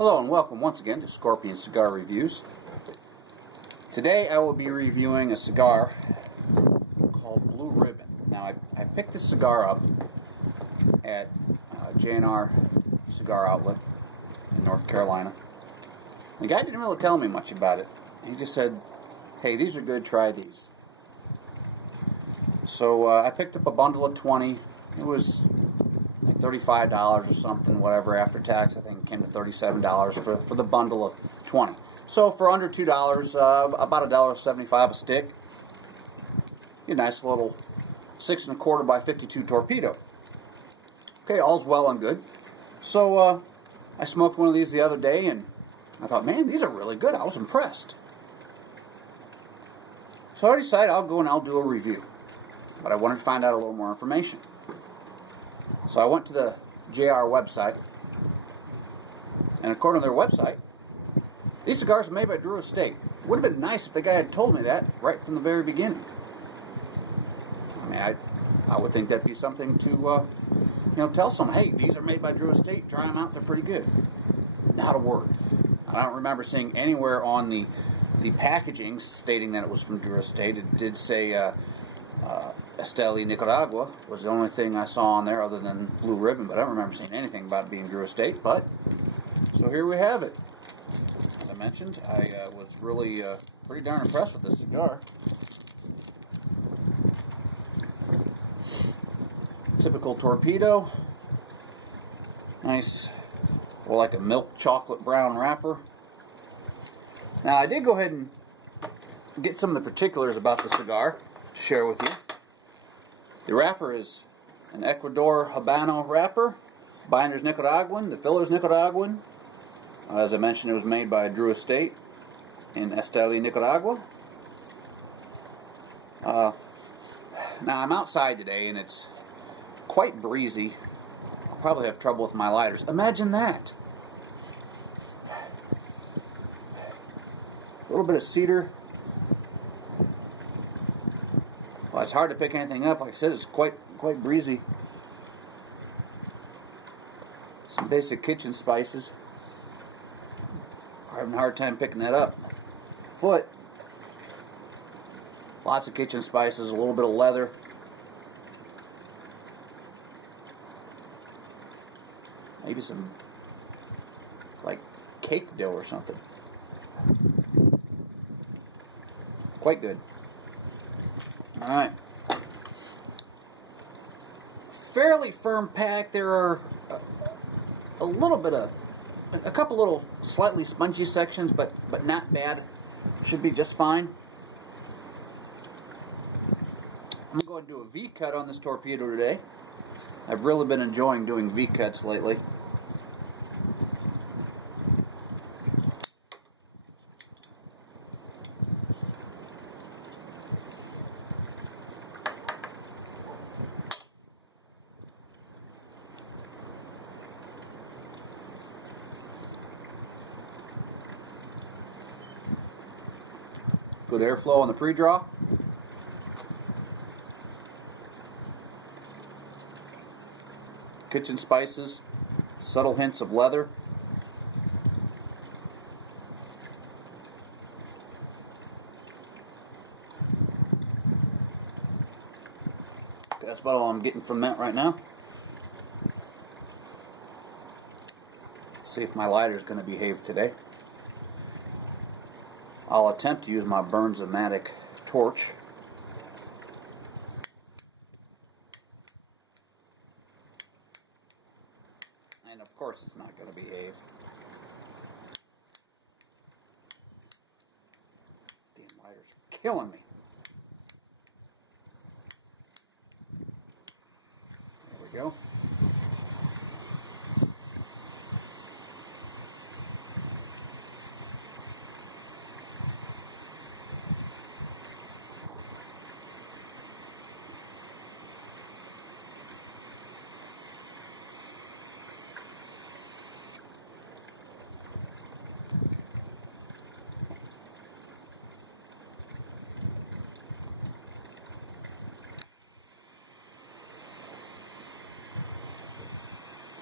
Hello and welcome once again to Scorpion Cigar Reviews. Today I will be reviewing a cigar called Blue Ribbon. Now I picked this cigar up at J&R Cigar Outlet in North Carolina. The guy didn't really tell me much about it. He just said, hey, these are good, try these. So I picked up a bundle of 20. It was like $35 or something, whatever, after tax. I think it came to $37 for the bundle of 20. So for under $2, about $1.75 a stick, a nice little 6 1/4 by 52 Torpedo. Okay, all's well and good. So I smoked one of these the other day, and I thought, man, these are really good. I was impressed. So I decided I'll go and I'll do a review. But I wanted to find out a little more information. So I went to the JR website, and according to their website, these cigars are made by Drew Estate. It would have been nice if the guy had told me that right from the very beginning. I mean, I would think that'd be something to, tell someone, hey, these are made by Drew Estate, try them out, they're pretty good. Not a word. I don't remember seeing anywhere on the packaging stating that it was from Drew Estate. It did say Esteli, Nicaragua was the only thing I saw on there other than Blue Ribbon, but I don't remember seeing anything about it being Drew Estate. But, so here we have it. As I mentioned, I was really pretty darn impressed with this cigar. Typical Torpedo. Nice, well, like a milk chocolate brown wrapper. Now, I did go ahead and get some of the particulars about the cigar to share with you. The wrapper is an Ecuador Habano wrapper. Binder's Nicaraguan. The filler's Nicaraguan. As I mentioned, it was made by Drew Estate in Esteli, Nicaragua. Now, I'm outside today, and it's quite breezy. I'll probably have trouble with my lighters. Imagine that. A little bit of cedar. Well, it's hard to pick anything up. Like I said, it's quite breezy. Some basic kitchen spices. I'm having a hard time picking that up. Foot. Lots of kitchen spices, a little bit of leather. Maybe some, like, cake dough or something. Quite good. Alright. Fairly firm pack. There are a couple little slightly spongy sections, but not bad. Should be just fine. I'm going to do a V-cut on this Torpedo today. I've really been enjoying doing V-cuts lately. Good airflow on the pre-draw. Kitchen spices, subtle hints of leather. That's about all I'm getting from that right now. See if my lighter is going to behave today. I'll attempt to use my Burns-O-Matic torch. And of course it's not going to behave. Damn lighters are killing me. There we go.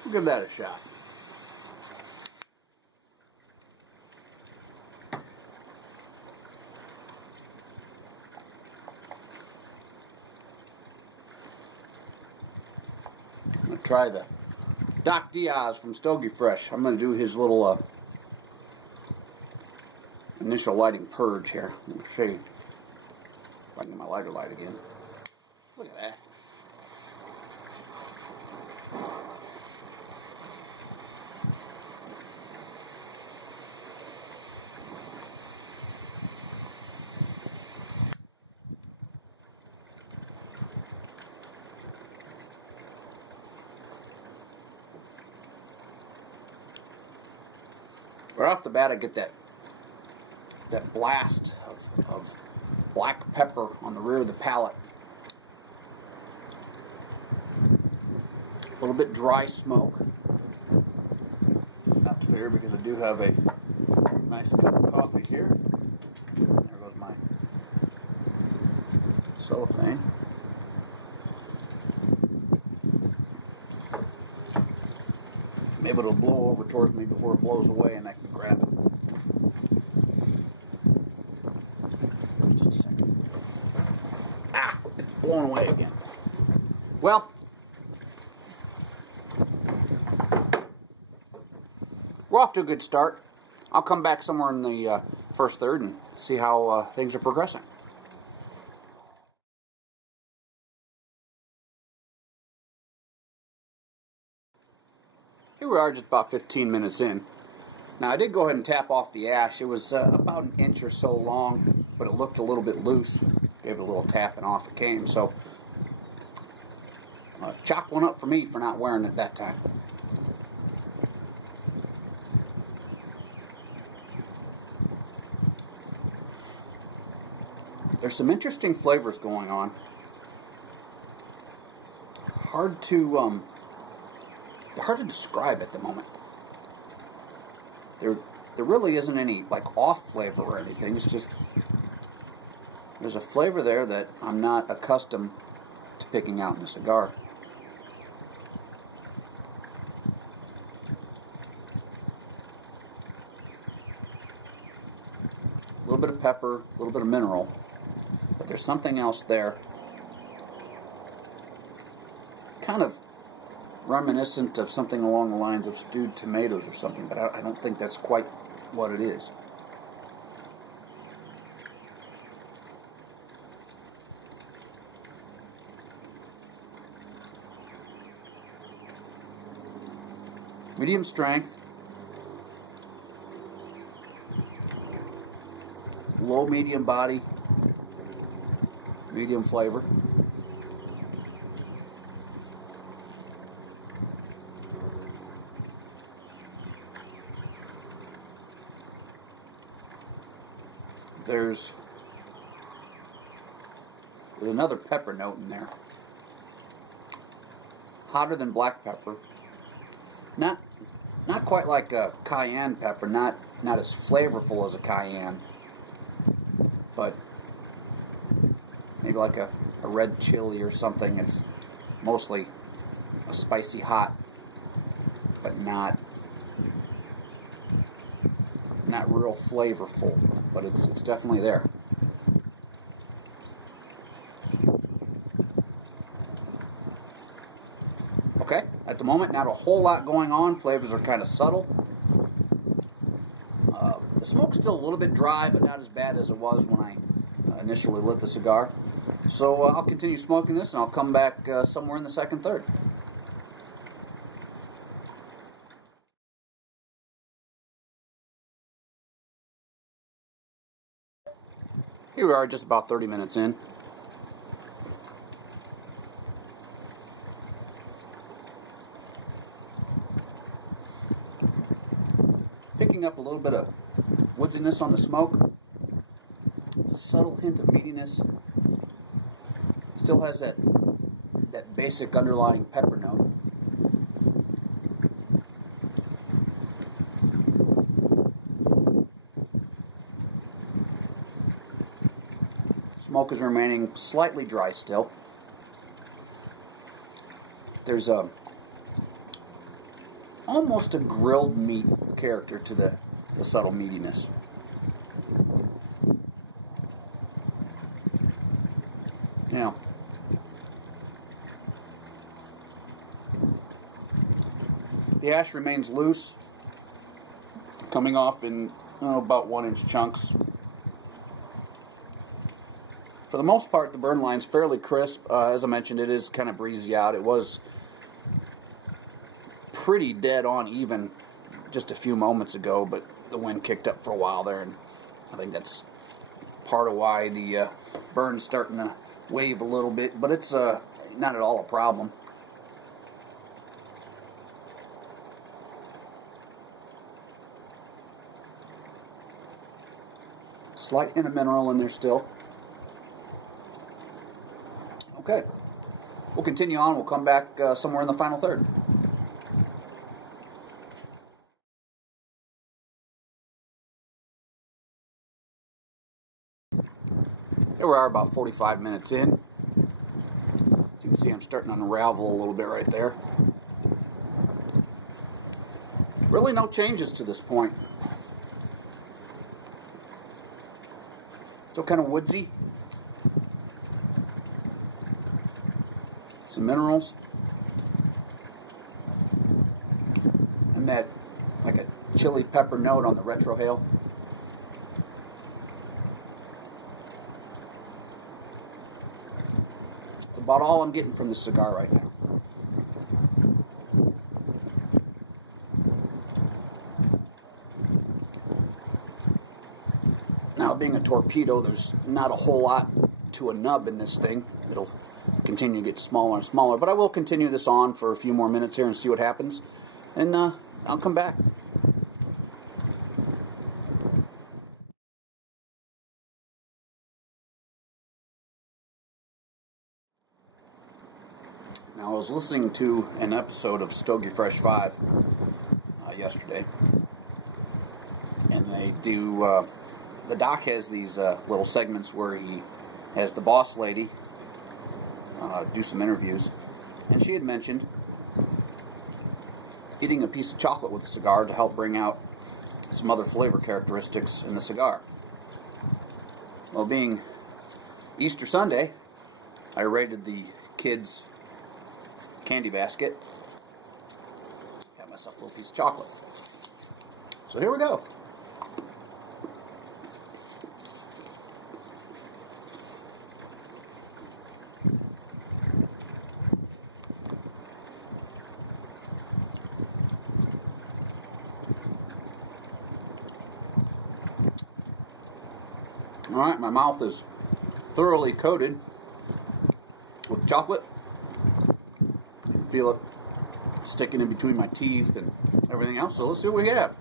We'll give that a shot. try the Doc Diaz from Stogie Fresh. I'm going to do his little initial lighting purge here. Let me show you if I can get my lighter light again. Look at that. Right off the bat, I get that blast of black pepper on the rear of the palate. A little bit dry smoke. Not fair because I do have a nice cup of coffee here. There goes my cellophane. Maybe it'll blow over towards me before it blows away and I can grab it. Just a second. Ah, it's blown away again. Well, we're off to a good start. I'll come back somewhere in the first third and see how things are progressing. Here we are, just about 15 minutes in. Now I did go ahead and tap off the ash. It was about an inch or so long, but it looked a little bit loose. Gave it a little tap and off it came. So chalk one up for me for not wearing it that time. There's some interesting flavors going on. Hard to describe at the moment. There really isn't any like off flavor or anything. It's just there's a flavor there that I'm not accustomed to picking out in a cigar. A little bit of pepper, a little bit of mineral, but there's something else there. Kind of reminiscent of something along the lines of stewed tomatoes or something, but I don't think that's quite what it is. Medium strength, low medium body, medium flavor. There's another pepper note in there. Hotter than black pepper. Not quite like a cayenne pepper, not as flavorful as a cayenne, but maybe like a red chili or something. It's mostly a spicy hot, but not real flavorful, but it's definitely there. Okay, at the moment, not a whole lot going on. Flavors are kind of subtle. The smoke's still a little bit dry, but not as bad as it was when I initially lit the cigar. So I'll continue smoking this, and I'll come back somewhere in the second third. Here we are, just about 30 minutes in. Picking up a little bit of woodsiness on the smoke. Subtle hint of meatiness. Still has that basic underlying pepper note. Smoke is remaining slightly dry still. There's almost a grilled meat character to the subtle meatiness. Now, The ash remains loose, coming off in about 1-inch chunks. For the most part, the burn line's fairly crisp. As I mentioned, it is kind of breezy out. It was pretty dead on even just a few moments ago, but the wind kicked up for a while there, and I think that's part of why the burn's starting to wave a little bit, but it's not at all a problem. Slight hint of mineral in there still. Okay, we'll continue on. We'll come back somewhere in the final third. Here we are, about 45 minutes in. You can see I'm starting to unravel a little bit right there. Really no changes to this point. Still kind of woodsy. Some minerals. And that, like a chili pepper note on the retrohale. That's about all I'm getting from this cigar right now. Now, being a torpedo, there's not a whole lot to a nub in this thing. It'll continue to get smaller and smaller, but I will continue this on for a few more minutes here and see what happens, and I'll come back. Now, I was listening to an episode of Stogie Fresh 5 yesterday, and they do, the doc has these little segments where he has the boss lady do some interviews, and she had mentioned eating a piece of chocolate with a cigar to help bring out some other flavor characteristics in the cigar. Well, being Easter Sunday, I raided the kids' candy basket, got myself a little piece of chocolate. So here we go. Alright, my mouth is thoroughly coated with chocolate. You can feel it sticking in between my teeth and everything else, so let's see what we have.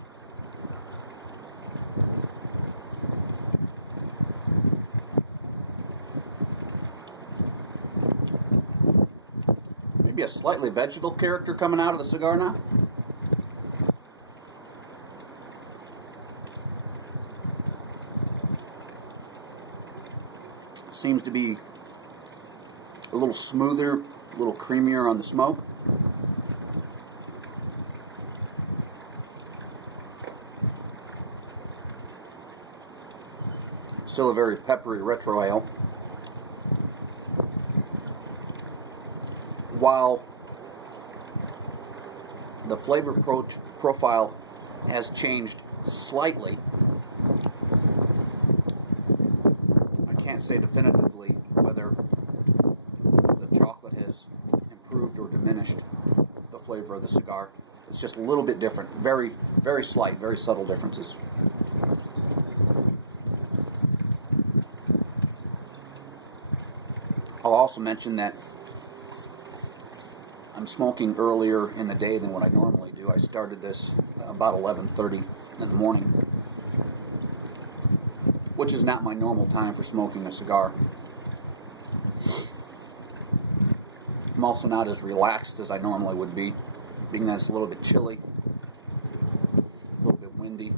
Maybe a slightly vegetal character coming out of the cigar now. Seems to be a little smoother, a little creamier on the smoke. Still a very peppery retrohale. While the flavor profile has changed slightly, can't say definitively whether the chocolate has improved or diminished the flavor of the cigar. It's just a little bit different. Very, very slight, very subtle differences. I'll also mention that I'm smoking earlier in the day than what I normally do. I started this about 11:30 in the morning, which is not my normal time for smoking a cigar. I'm also not as relaxed as I normally would be, being that it's a little bit chilly, a little bit windy,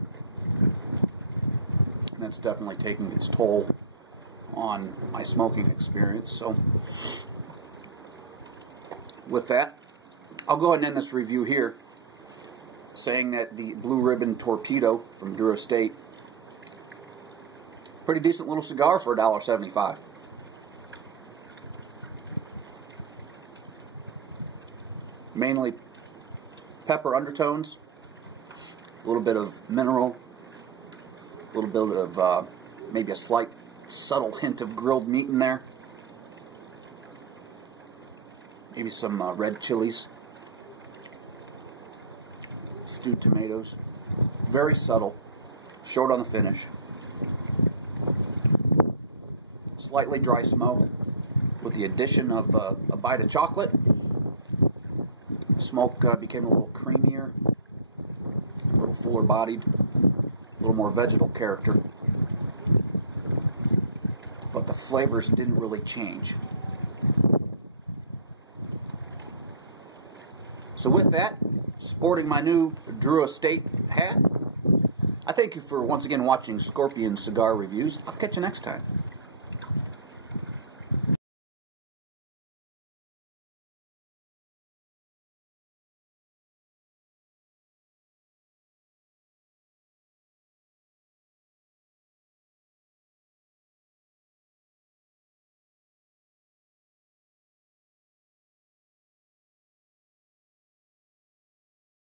and that's definitely taking its toll on my smoking experience. So, with that, I'll go ahead and end this review here, saying that the Blue Ribbon Torpedo from Duro State, pretty decent little cigar for $1.75. Mainly pepper undertones, a little bit of mineral, a little bit of maybe a slight subtle hint of grilled meat in there, maybe some red chilies, stewed tomatoes, very subtle, short on the finish, slightly dry smoke with the addition of a bite of chocolate. The smoke became a little creamier, a little fuller bodied, a little more vegetal character, but the flavors didn't really change. So with that, sporting my new Drew Estate hat, I thank you for once again watching Scorpion Cigar Reviews. I'll catch you next time.